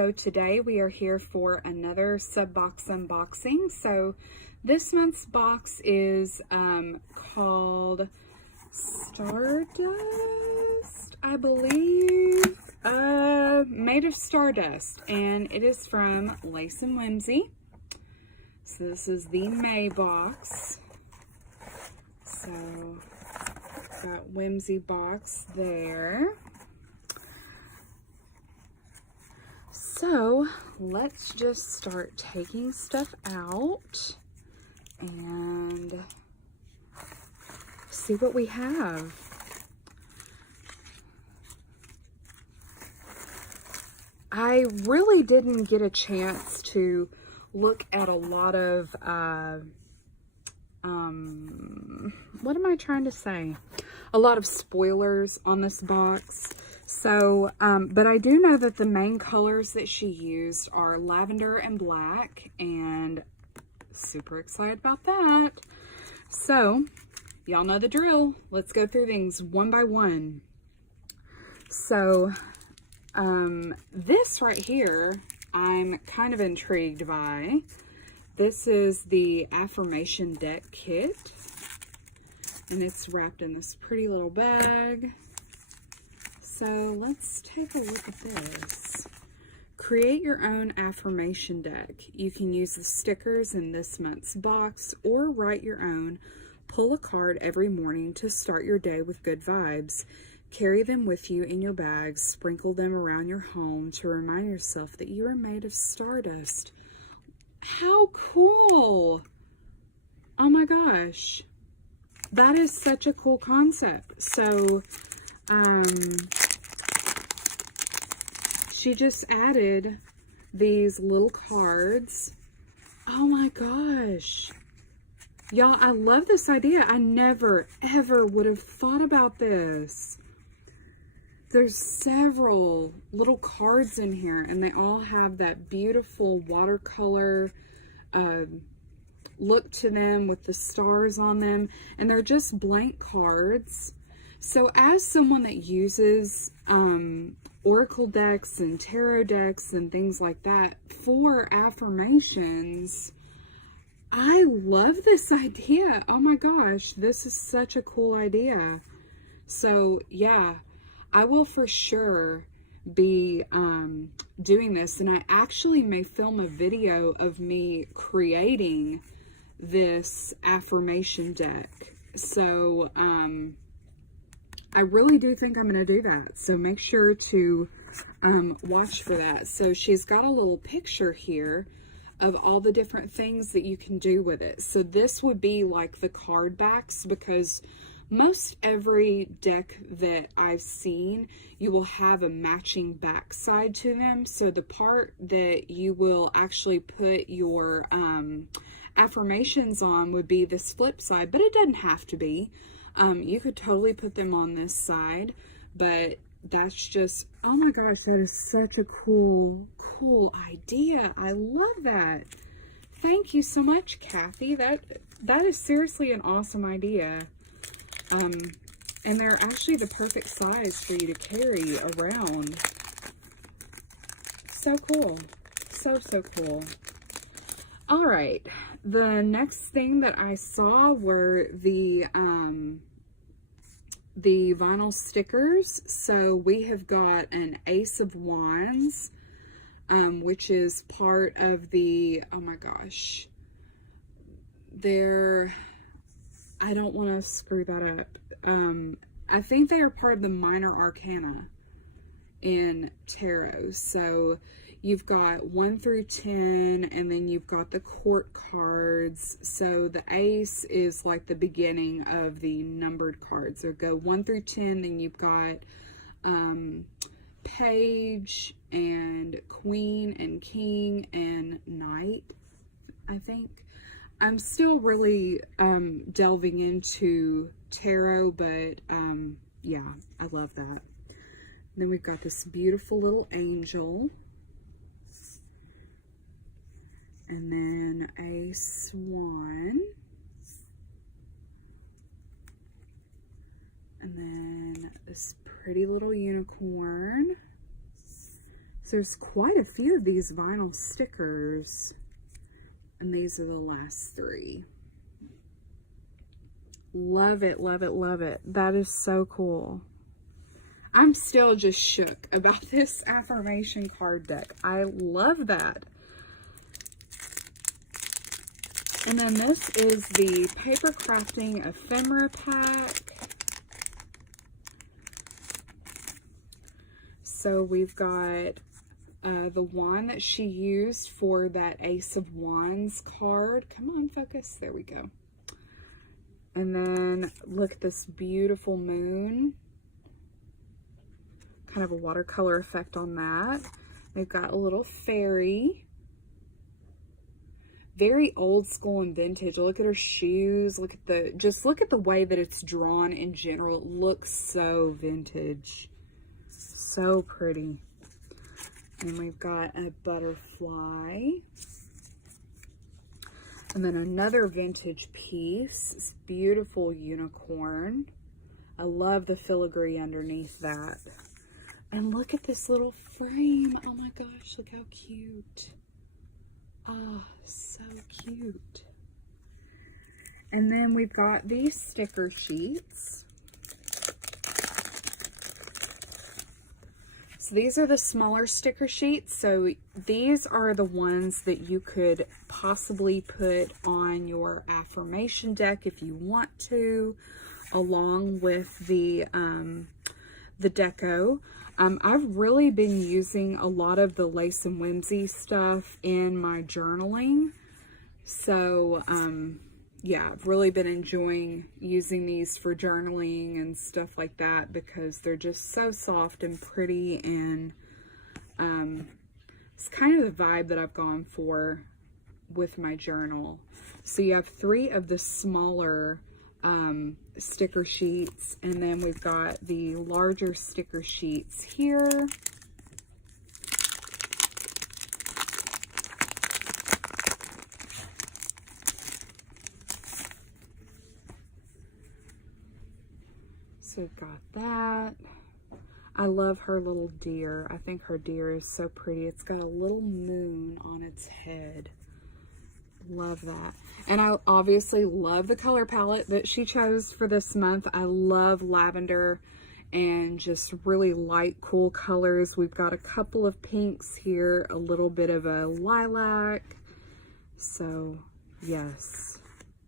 So today we are here for another sub box unboxing. So this month's box is called Stardust, I believe, made of Stardust, and it is from Lace and Whimsy. So this is the May box. So got Whimsy box there. So let's just start taking stuff out and see what we have. I really didn't get a chance to look at a lot of, what am I trying to say? A lot of spoilers on this box. So, but I do know that the main colors that she used are lavender and black, and super excited about that. So, y'all know the drill. Let's go through things one by one. So, this right here, I'm kind of intrigued by. This is the affirmation deck kit, and it's wrapped in this pretty little bag. So let's take a look at this. Create your own affirmation deck. You can use the stickers in this month's box or write your own. Pull a card every morning to start your day with good vibes. Carry them with you in your bags. Sprinkle them around your home to remind yourself that you are made of stardust. How cool! Oh my gosh. That is such a cool concept. So, she just added these little cards. Oh my gosh. Y'all, I love this idea. I never, ever would have thought about this. There's several little cards in here, and they all have that beautiful watercolor look to them with the stars on them, and they're just blank cards. So as someone that uses oracle decks and tarot decks and things like that for affirmations, I love this idea. Oh my gosh, this is such a cool idea. So yeah, I will for sure be doing this, and I actually may film a video of me creating this affirmation deck. So I really do think I'm going to do that. So make sure to watch for that. So she's got a little picture here of all the different things that you can do with it. So this would be like the card backs, because most every deck that I've seen, you will have a matching back side to them. So the part that you will actually put your affirmations on would be this flip side, but it doesn't have to be. You could totally put them on this side, but that's just, oh my gosh, that is such a cool idea. I love that. Thank you so much, Kathy. That is seriously an awesome idea. And they're actually the perfect size for you to carry around. So cool. So cool. All right. The next thing that I saw were the vinyl stickers. So we have got an Ace of Wands, which is part of the, oh my gosh, I don't want to screw that up. I think they are part of the minor arcana in tarot. So you've got 1 through 10, and then you've got the court cards. So the ace is like the beginning of the numbered cards. So go 1 through 10, then you've got page and queen and king and knight, I think. I'm still really delving into tarot, but yeah, I love that. And then we've got this beautiful little angel. And then a swan. And then this pretty little unicorn. So there's quite a few of these vinyl stickers, and these are the last 3. Love it, love it, love it. That is so cool. I'm still just shook about this affirmation card deck. I love that. And then this is the Paper Crafting Ephemera Pack. So we've got the wand that she used for that Ace of Wands card. Come on, focus. There we go. And then look at this beautiful moon. Kind of a watercolor effect on that. We've got a little fairy. Very old school and vintage. Look at her shoes. Look at the, just look at the way that it's drawn in general. It looks so vintage. So pretty. And we've got a butterfly. And then another vintage piece. This beautiful unicorn. I love the filigree underneath that. And look at this little frame. Oh my gosh, look how cute. Oh, so cute. And then we've got these sticker sheets. So these are the smaller sticker sheets. So these are the ones that you could possibly put on your affirmation deck if you want to, along with the deco. I've really been using a lot of the Lace and Whimsy stuff in my journaling. So, yeah, I've really been enjoying using these for journaling and stuff like that because they're just so soft and pretty, and it's kind of the vibe that I've gone for with my journal. So you have 3 of the smaller sticker sheets, and then we've got the larger sticker sheets here. So we've got that. I love her little deer. I think her deer is so pretty. It's got a little moon on its head. Love that. And I obviously love the color palette that she chose for this month. I love lavender and just really light, cool colors. We've got a couple of pinks here, a little bit of a lilac. So, yes,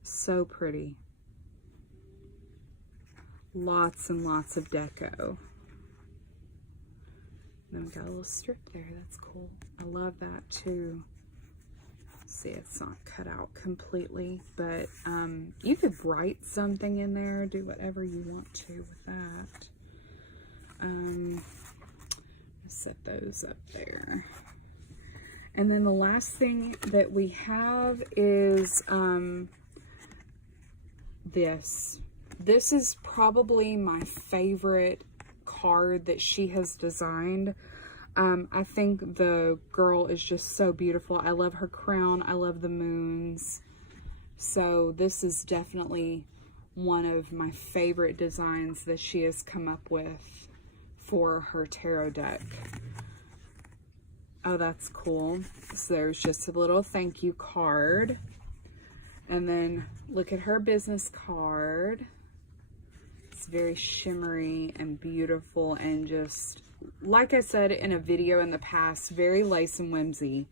so pretty. Lots and lots of deco. Then we got a little strip there. That's cool. I love that too. See, it's not cut out completely, but you could write something in there, do whatever you want to with that. Set those up there. And then the last thing that we have is this. This is probably my favorite card that she has designed. I think the girl is just so beautiful. I love her crown. I love the moons. So this is definitely one of my favorite designs that she has come up with for her tarot deck. Oh, that's cool. So there's just a little thank you card. And then look at her business card. It's very shimmery and beautiful, and just, like I said in a video in the past, very Lace and Whimsy.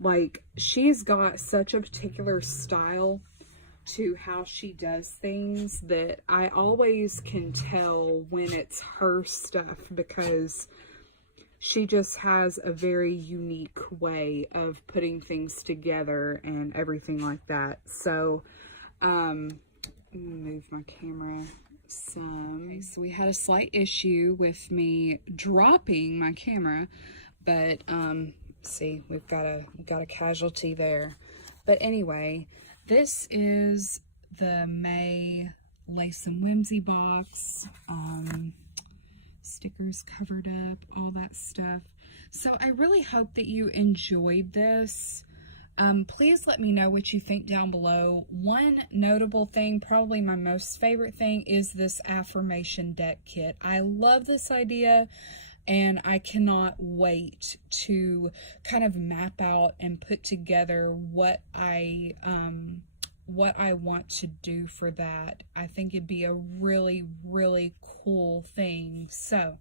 Like, she's got such a particular style to how she does things that I always can tell when it's her stuff, because she just has a very unique way of putting things together and everything like that. So, I'm gonna move my camera some. Okay, so we had a slight issue with me dropping my camera, but see, we've got a casualty there. But anyway, this is the May Lace and Whimsy box. Stickers covered up, all that stuff. So I really hope that you enjoyed this. Please let me know what you think down below. One notable thing, probably my most favorite thing, is this affirmation deck kit. I love this idea, and I cannot wait to kind of map out and put together what I want to do for that. I think it'd be a really, really cool thing. So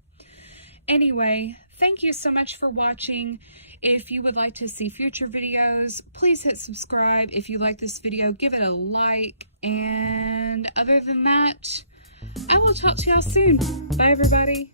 anyway, thank you so much for watching. If you would like to see future videos, please hit subscribe. If you like this video, give it a like. And other than that, I will talk to y'all soon. Bye, everybody.